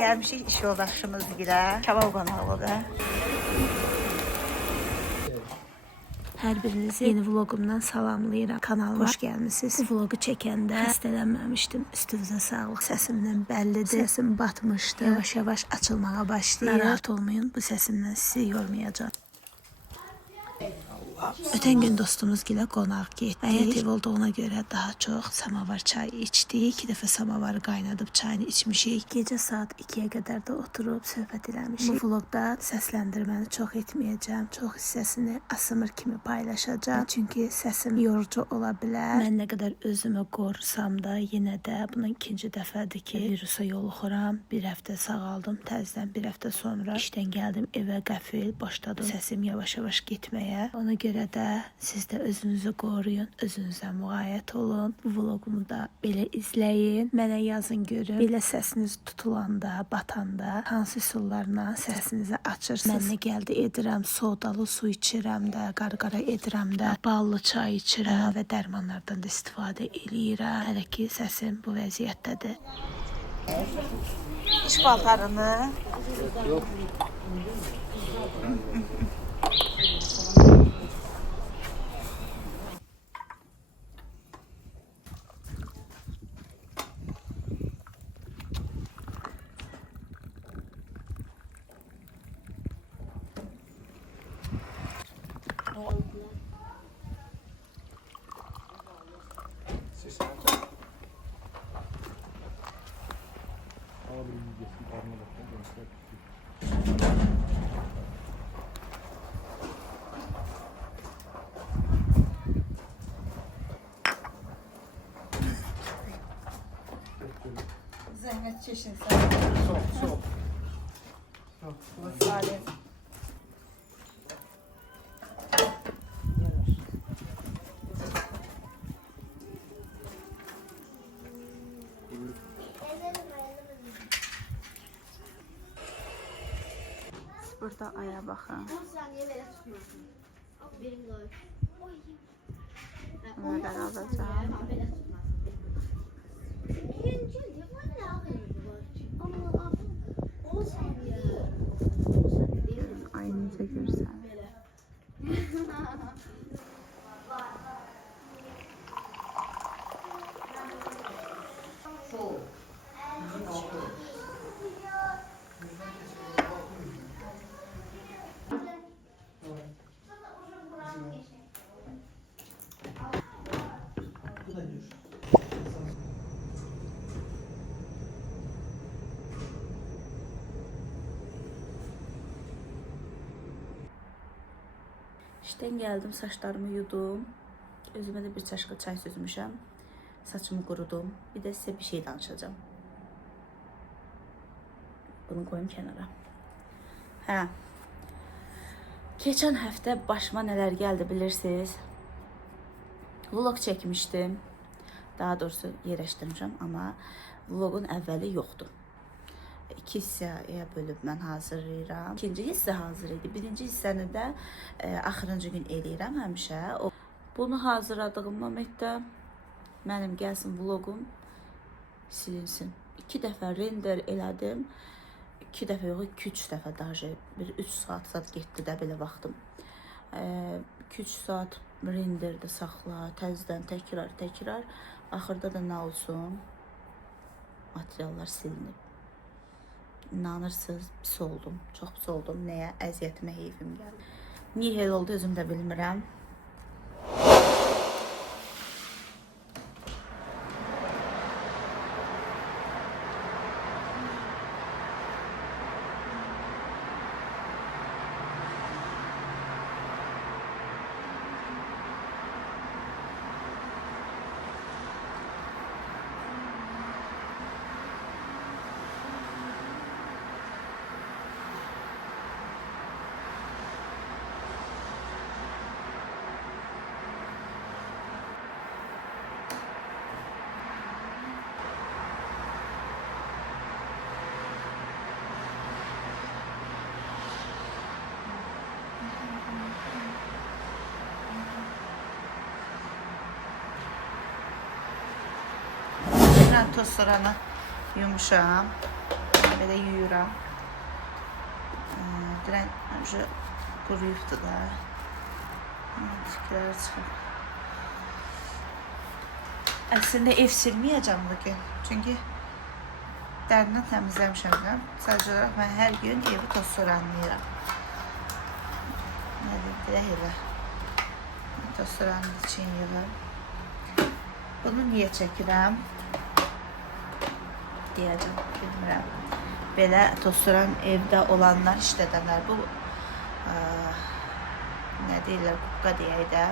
Gəlmişik iş yoldaşımız ilə. Kabab qonaqlığı. Hər birinizi yeni vlogumdan salamlayıram. Kanalıma xoş gəlmisiniz. Bu vlogu çəkəndə xəstələnməmişdim. Üstünüzə sağlıq. Səsimdən bəllidir. Səsim batmışdı. Yavaş-yavaş açılmağa başlayır. Narahat olmayın. Bu səsimdən sizi yormayacağım. Ötən gün dostumuz gilə qonaq getdik. Həyət ev olduğuna görə daha çox samavar çay içdik. 2 dəfə samavarı qaynadıb çayını içmişik. Gecə saat 2-yə qədər də oturub söhbət eləmişik. Bu vlogda səsləndirməni çox etməyəcəm. Çox hissəsini asmır kimi paylaşacağım. Çünki səsim yorucu ola bilər. Mən nə qədər özümü qorusam da yenə də bunun ikinci dəfədir ki, virusa yoluxuram. Bir həftə sağaldım. Təzədən bir həftə sonra işdən gəldim evə qəfil başladım səsim yavaş-yavaş getməyə. Ona görə də siz də özünüzü qoruyun, özünüzə müğayət olun. Bu vlogumu da belə izləyin. Mənə yazın görün. Belə səsiniz tutulanda, batanda hansı üsullarla səsinizi açırsınız. Mən nə gəldi edirəm, sodalı su içirəm də, qarqara edirəm də, ballı çay içirəm və dərmanlardan da istifadə eləyirəm. Hələ ki səsim bu vəziyyətdədir. İş paltarını zəhmət çeşin sən. Çox. Vasarət. Burada aya baxın. Böyle alacağım. Aynıca görsen. İşdən gəldim, saçlarımı yudum. Özümə də bir çaşqa çay süzmüşəm. Saçımı qurudum. Bir də sizə bir şey danışacağım. Bunu qoyum kənara. Hə. Keçən həftə başıma nələr gəldi bilirsiniz. Vlog çəkmişdim. Daha doğrusu yerləşdirmişəm, amma vlogun əvvəli yoxdur. 2 hissəyə bölüb mən hazırlayıram. İkinci hissə hazır idi. Birinci hissəni də axırıncı gün eləyirəm həmişə. Bunu hazırladığım momentdə mənim gəlsin vlogum silinsin. 2 dəfə render elədim. 2 dəfə yox, 2-3 dəfə daha bir 3 saat getdi də belə vaxtım. 2-3 saat renderdə saxla, təzədən təkrar. Axırda da nə olsun? Materiallar silinib. İnanırsınız, pis oldum. Çox pis oldum. Nəyə? Əziyyətimə heyfim gəldi. Niyə elə oldu özüm də bilmirəm. Ben toz soranı yumuşağım. Belə yuyuram. Dünən həmişə quruyubdu da. Tükləri çıxıb. Əslində ev silməyəcəm bugün. Çünki dərindən təmizləmişəm. Sadəcə olaraq mən hər gün evi toz soranlayıram. Nədir, deyək elə. Toz soranın için yığım. Bunu niyə çəkirəm? Deyəcəm, bilmirəm. Belə toz soran evdə olanlar işlədənlər. Bu nə deyirlər, qubqa deyək də.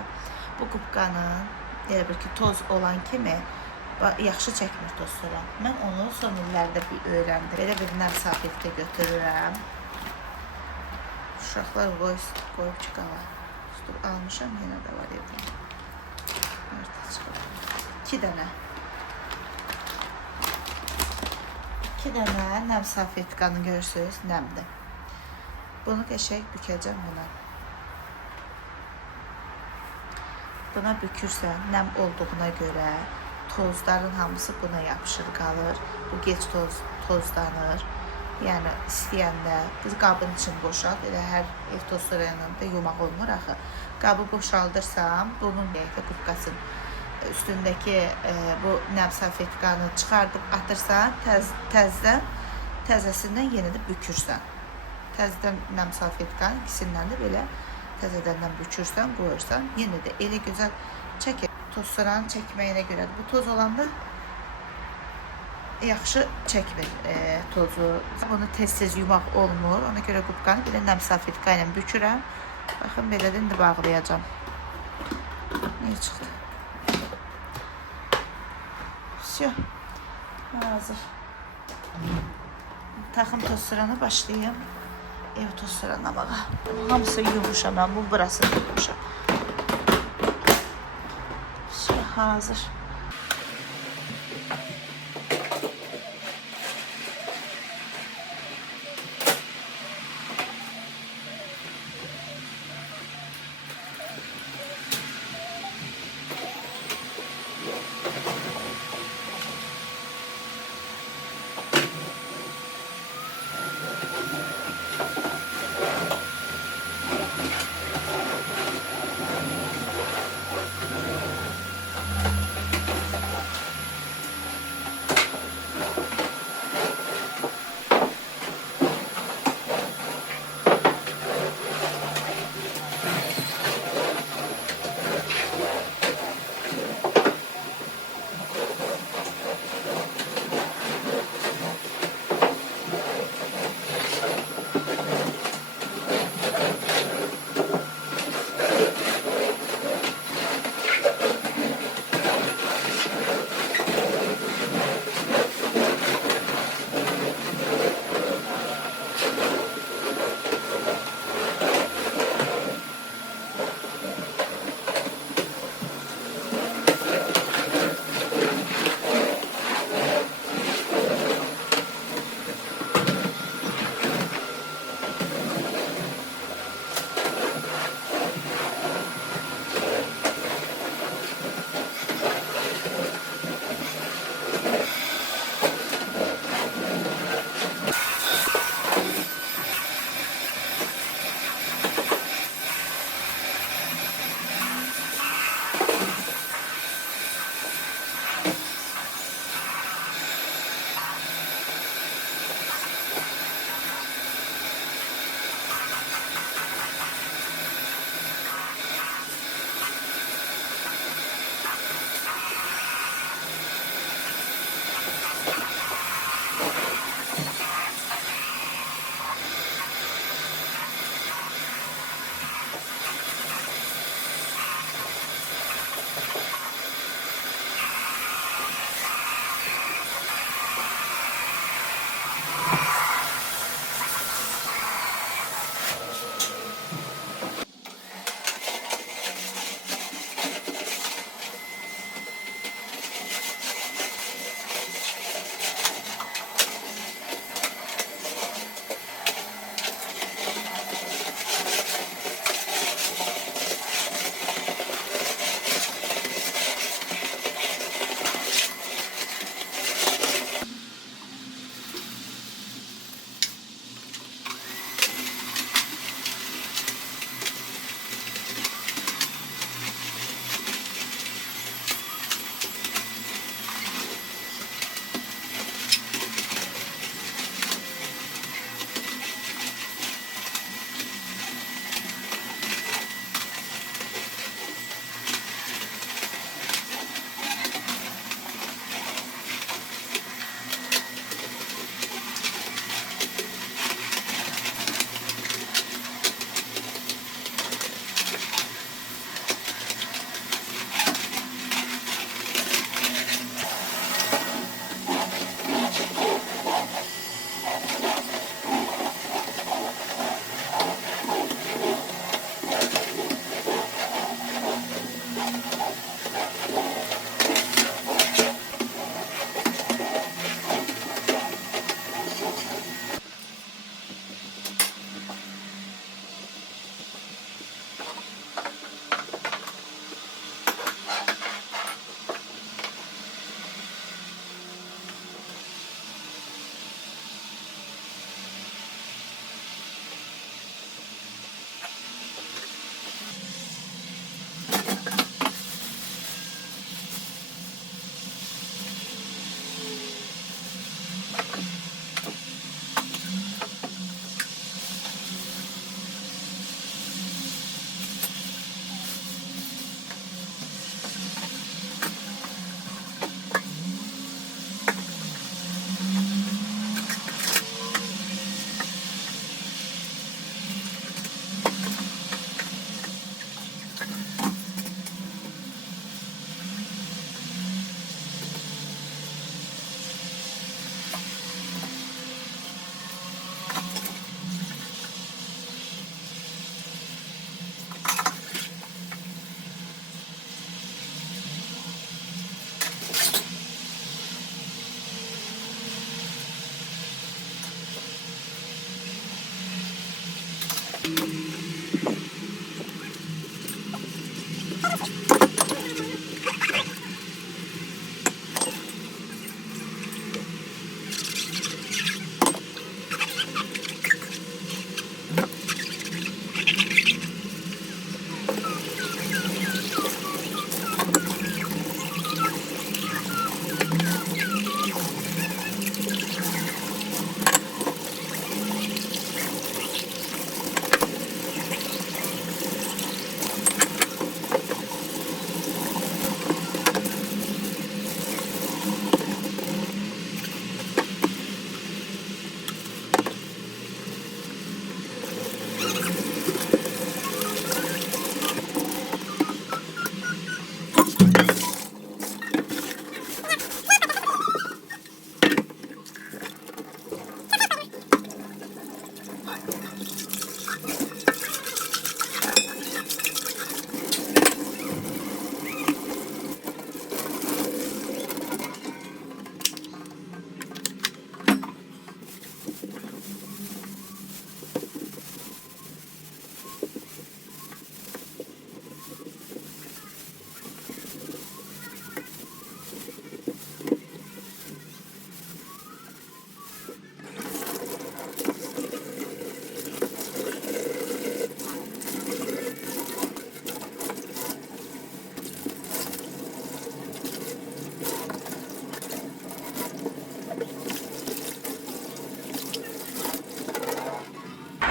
Bu qubqanın elə bir ki, toz olan kimi yaxşı çəkmir toz soran. Mən onu son illərdə öyrəndim. Belə bir nəm salfetka götürürəm. Uşaqlar qoyub çıxala. Almışam, yenə də var evdə. 2 dənə. 2 dənə nəm salfetkanı görürsünüz, nəmdir. Bunu qəşəng bükəcəm buna. Buna bükürsən, nəm olduğuna görə tozların hamısı buna yapışır qalır. Bu gec tozlanır. Yəni istəyəndə biz qabın için boşalt. Elə hər ev toz soranında yumaq olmur axı. Qabı boşaldırsam, bunun qubqasının üstündəki bu nəm salfetkanı çıxardıb atırsan, təzəsindən yenə də bükürsən. Təzədən nəm salfetkanın ikisindən də belə təzədəndən bükürsən, qoyursan. Yenə də elə gözəl çəkir. Toz soranı çəkməyinə görədir. Bu toz olanda yaxşı çəkmir tozu. Bunu tez-tez yumaq olmur. Ona görə qubqanı belə nəm salfetka ilə bükürəm. Baxın, belə də indi bağlayacağım. Niyə çıxdı? Все. Hazır. Taxım toz sorana başlayayım. Ev toz sorana baxa. Hamısı yumuşam. Ben bu burasını yumuşam. Все, hazır.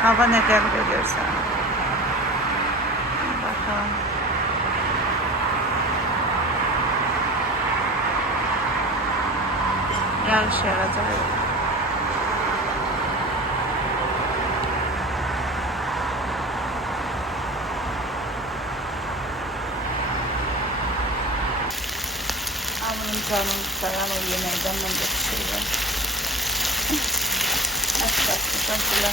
Hava ne qəbul edirsən? Bakalım. Yağış yağacaq. Amanın canım sayan o yeməkdən mən də pişirirəm. Əsbətmişəm filə.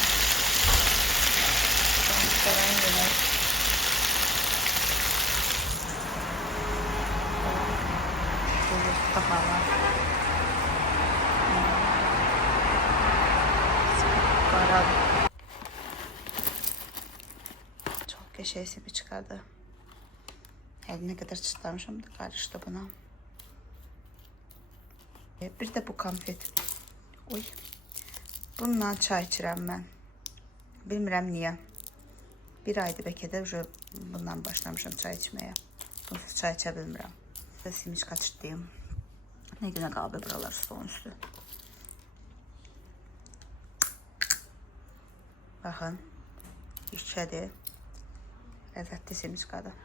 Sayan yemək. Bulutlu hava. Qara. Çox qəşəng simi çıxardı. Əlinə qədər çıtlamışam da qarışdı buna. Bir də bu konfet. Oy. Bununla çay içirəm mən. Bilmirəm niyə. Bir aydır bəlkə də bundan başlamışam çay içməyə. Bunsuz çay içə bilmirəm. Simiçka çırtlayım. Ne günə qaldı buralar stolun üstü. Baxın. İşçədir. Ləzzətli simiçkadır.